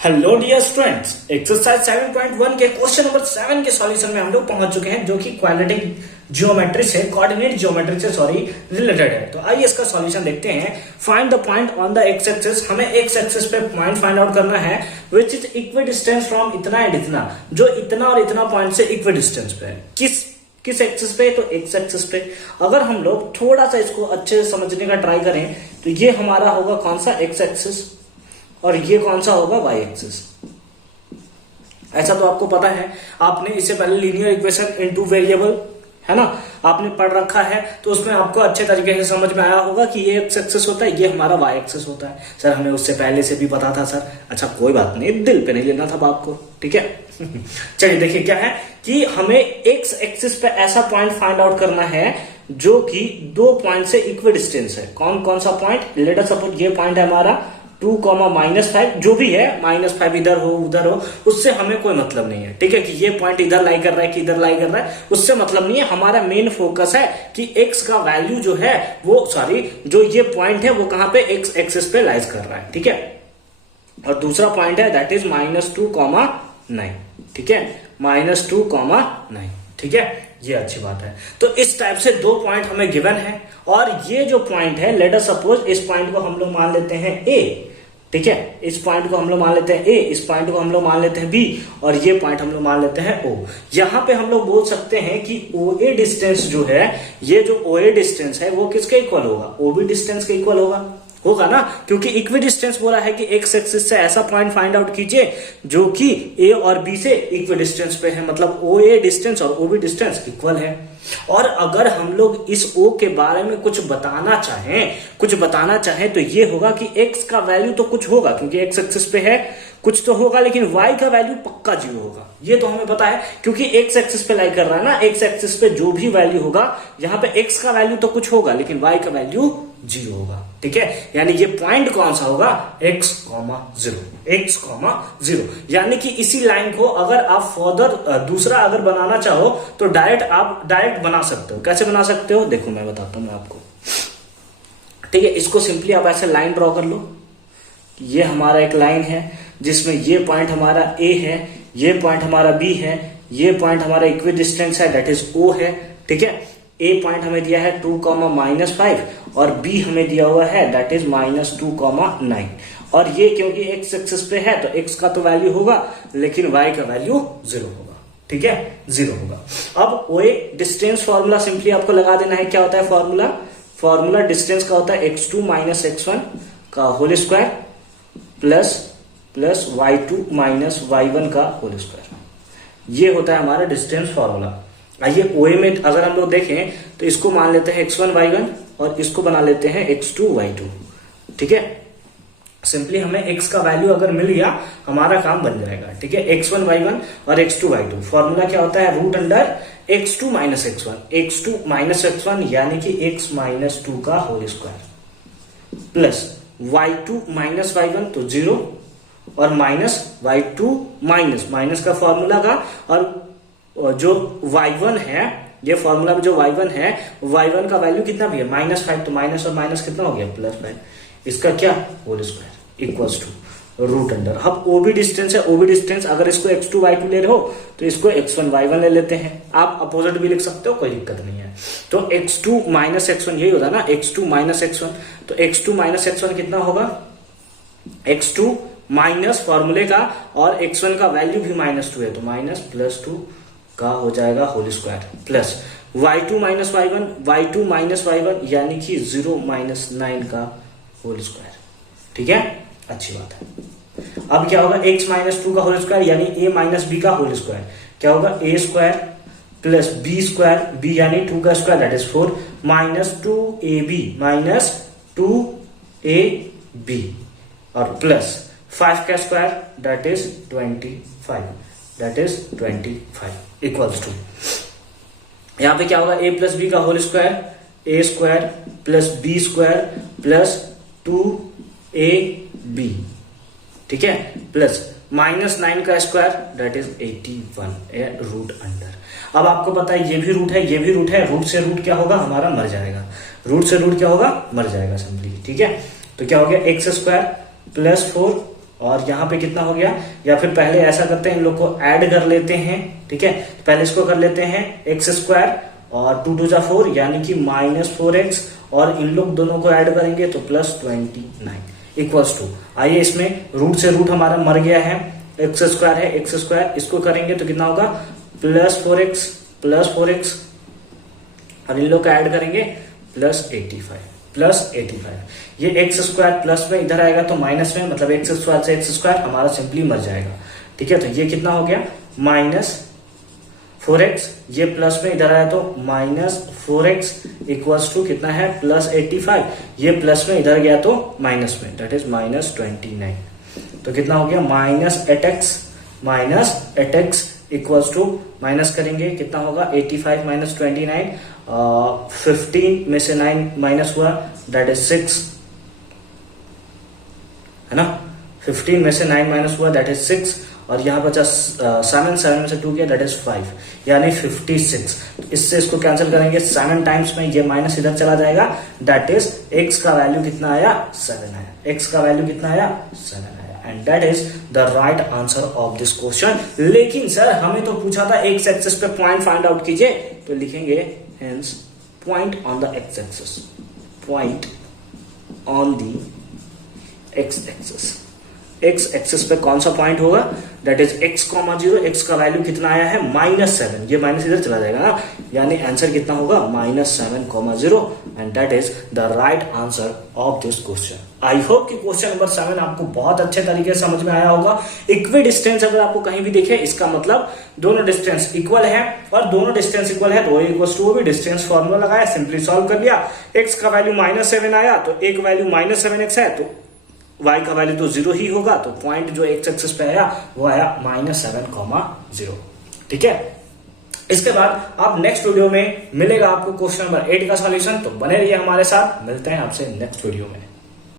Hello dear students, exercise 7.1 के question number 7 के solution में हम लोग पहुंच चुके हैं, जो कि क्वाड्रेटिक जियोमेट्री से कोऑर्डिनेट जियोमेट्री से रिलेटेड है। तो आइए इसका सॉल्यूशन देखते हैं। Find the point on the x axis. हमें एक्स एक्सिस पे पॉइंट फाइंड आउट करना है which is equi distance from इतना एंड इतना, जो इतना और इतना पॉइंट से इक्वी डिस्टेंस पे है। किस एक्सिस पे? तो एक्स एक्सिस पे। अगर हम लोग थोड़ा सा इसको अच्छे से समझने का ट्राई करें तो ये हमारा होगा कौन सा? X axis. और ये कौन सा होगा? Y axis. ऐसा तो आपको पता है, आपने इससे पहले लीनियर इक्वेशन इनटू वेरिएबल है ना, आपने पढ़ रखा है, तो उसमें आपको अच्छे तरीके से समझ में आया होगा कि ये एक्स एक्सिस होता है, ये हमारा वाई एक्सिस होता है। सर हमें उससे पहले से भी पता था सर। अच्छा कोई बात नहीं, दिल पे नहीं लेना था बात को, ठीक है। चलिए देखिए क्या है कि हमें एक्स एक्सिस पे ऐसा पॉइंट फाइंड आउट करना है जो कि दो पॉइंट से इक्वी डिस्टेंस है। कौन कौन सा पॉइंट? लेट अस सपोज ये पॉइंट है हमारा 2, -5, जो भी है, -5 इधर हो उधर हो, उससे हमें कोई मतलब नहीं है, ठीक है। कि ये पॉइंट इधर लाई कर रहा है कि इधर लाई कर रहा है, उससे मतलब नहीं है। हमारा मेन फोकस है कि x का वैल्यू जो है वो, जो ये पॉइंट है वो कहां पे? x एक्सिस पे लाइज कर रहा है, ठीक है। और दूसरा पॉइंट है दैट इज -2,9, ठीक है। -2,9, ठीक है। ये अच्छी बात है। तो इस टाइप से दो पॉइंट हमें गिवन है, और ये जो पॉइंट है, लेट अस सपोज इस पॉइंट को हम लोग मान लेते हैं a, ठीक है। इस पॉइंट को हम लोग मान लेते हैं a, इस पॉइंट को हम लोग मान लेते हैं b, और ये पॉइंट हम लोग मान लेते हैं o। यहां पे हम लोग बोल सकते हैं कि OA डिस्टेंस जो है, ये जो OA डिस्टेंस है वो किसके इक्वल होगा? OB डिस्टेंस के इक्वल होगा ना, क्योंकि इक्वी डिस्टेंस बोला है कि एक्स एक्सिस से ऐसा पॉइंट फाइंड आउट कीजिए जो कि ए और बी से इक्वी डिस्टेंस पे है, मतलब OA डिस्टेंस और OB डिस्टेंस इक्वल है। और अगर हम लोग इस O के बारे में कुछ बताना चाहें तो ये होगा कि x का वैल्यू तो कुछ होगा, क्योंकि एक्स एक्सिस पे है, कुछ तो होगा, लेकिन y का वैल्यू पक्का 0 होगा। ये तो हमें पता है, क्योंकि एक्स एक्सिस पे लाई कर रहा है ना। एक्स एक्सिस पे जो भी वैल्यू होगा, यहाँ पे x का वैल्यू तो कुछ होगा, लेकिन y का वैल्यू 0 होगा, ठीक है। यानी ये पॉइंट कौन सा होगा? x, 0। यानी कि इसी लाइन को अगर आप फर्दर दूसरा अगर बनाना चाहो तो डायरेक्ट बना सकते हो। कैसे बना सकते हो? देखो मैं बताता हूं आपको, ठीक है। इसको सिंपली आप ऐसे लाइन ड्रॉ कर लो। ये हमारा एक लाइन है जिसमें ये पॉइंट हमारा A है, ये पॉइंट हमारा B है, ये पॉइंट हमारा इक्वी डिस्टेंस है दैट इज O है, ठीक है। A पॉइंट हमें दिया है 2, -5, और B हमें दिया हुआ है दैट इज -2,9। और ये क्योंकि x एक्सिस पे है तो x का तो वैल्यू होगा, लेकिन y का वैल्यू 0 होगा, ठीक है, 0 होगा। अब OA डिस्टेंस फॉर्मूला सिंपली आपको लगा देना है। क्या होता है फॉर्मूला डिस्टेंस का होता है x2 - x1 का whole square plus y2 - y1 का होल स्क्वायर। ये होता है हमारा डिस्टेंस फॉर्मूला। आइए OA में अगर हम लोग देखें तो इसको मान लेते हैं x1 y1 और इसको बना लेते हैं x2 y2, ठीक है। सिंपली हमें x का वैल्यू अगर मिल गया, हमारा काम बन जाएगा, ठीक है। x1 y1 और x2 y2। फॉर्मूला क्या होता है? रूट अंडर x2 - x1 यानी कि x - 2 का whole square plus y2 - y1 तो 0, और माइनस y2 माइनस का फॉर्मूला का, और जो y1 है, ये फॉर्मूला में जो y1 है, y1 का वैल्यू कितना भी है? -5, तो माइनस और माइनस कितना हो गया? +5। इसका क्या? Whole square equals to root under. अब OB डिस्टेंस है, OB डिस्टेंस अगर इसको x2 y2 ले रहे हो तो इसको x1 y1 ले लेते हैं। आप अपोजिट भी लिख सकते हो, कोई दिक्कत नहीं है। तो x2 - x1 यही होता है ना, x2 - x1। तो x2 - x1 कितना होगा? x2 माइनस फॉर्मूले का, और x1 का वैल्यू भी -2 है, तो -+2 का हो जाएगा whole square plus y2 - y1 यानी कि 0 - 9 का होल स्क्वायर, ठीक है। अच्छी बात है। अब क्या होगा? x - 2 का होल स्क्वायर यानी a - b का होल स्क्वायर। क्या होगा? a² प्लस b², b यानी 2 का square that is 4, -2ab -2ab, और प्लस 5 का square that is 25 equals to, यहां पे क्या होगा? a + b का whole square, a² plus b² plus 2ab, ठीक है, प्लस -9 का square that is 81 root under. अब आपको पता है ये भी रूट है, ये भी रूट है, रूट से रूट क्या होगा? हमारा मर जाएगा, रूट से रूट क्या होगा? मर जाएगा सिंपली, ठीक है। तो क्या हो गया? x² + 4 और यहाँ पे कितना हो गया, या फिर पहले ऐसा करते हैं इन लोग को ऐड कर लेते हैं, ठीक है। पहले इसको कर लेते हैं एक्स स्क्वायर और 2 2 4 यानी कि -4x, और इन लोग दोनों को ऐड करेंगे तो +29 इक्वल्स टू, आइए इसमें रूट से रूट हमारा मर गया है, एक्स स्क्वायर है, एक्स स्क्वायर इसको करेंगे तो कितना होगा +4x और इन लोग का ऐड करेंगे +85 ये एक्स स्क्वायर प्लस में इधर आएगा तो माइनस में, मतलब एक्स स्क्वायर से एक्स स्क्वायर हमारा सिंपली मर जाएगा, ठीक है। तो ये कितना हो गया -4x, ये प्लस में इधर आया तो -4x इक्वल्स टू कितना है +85, ये प्लस में इधर गया तो माइनस में, दैट इज -29। तो कितना हो गया -8x इक्वल्स टू, माइनस करेंगे कितना होगा 85 - 29, 15 में से 9 माइनस हुआ दैट इज 6, है ना। 15 में से 9 माइनस हुआ दैट इज 6, और यहाँ बचा 7 में से 2 गया दैट इज 5 यानी 56। इससे इसको कैंसिल करेंगे 7 टाइम्स में, ये माइनस इधर चला जाएगा, दैट इज x का वैल्यू कितना आया 7 आया, x का वैल्यू कितना आया 7 आया, and that is the right answer of this question. लेकिन सर हमें तो पूछा था x एक्सिस पे पॉइंट फाइंड आउट कीजिए, तो लिखेंगे hence point on the x axis, point on the x axis, x axis पे कौन सा पॉइंट होगा, दैट इज x, 0, x का वैल्यू कितना आया है -7, ये माइनस इधर चला जाएगा ना, यानी आंसर कितना होगा -7, 0, and that is the right answer of this question. I hope कि क्वेश्चन नंबर 7 आपको बहुत अच्छे तरीके से समझ में आया होगा। इक्वी डिस्टेंस अगर आपको कहीं भी दिखे, इसका मतलब दोनों डिस्टेंस इक्वल है, और दोनों डिस्टेंस इक्वल है तो इक्वल टू भी डिस्टेंस फॉर्मूला लगाया, सिंपली सॉल्व कर लिया। x का वैल्यू -7 आया तो एक वैल्यू -7x है तो y का वैल्यू तो 0 ही होगा, तो पॉइंट जो x एक्सिस पे आया वो आया -7, 0, ठीक है। इसके बाद आप नेक्स्ट वीडियो में मिलेगा आपको क्वेश्चन नंबर 8 का सॉल्यूशन, तो बने रहिए हमारे साथ, मिलते हैं आपसे नेक्स्ट वीडियो में।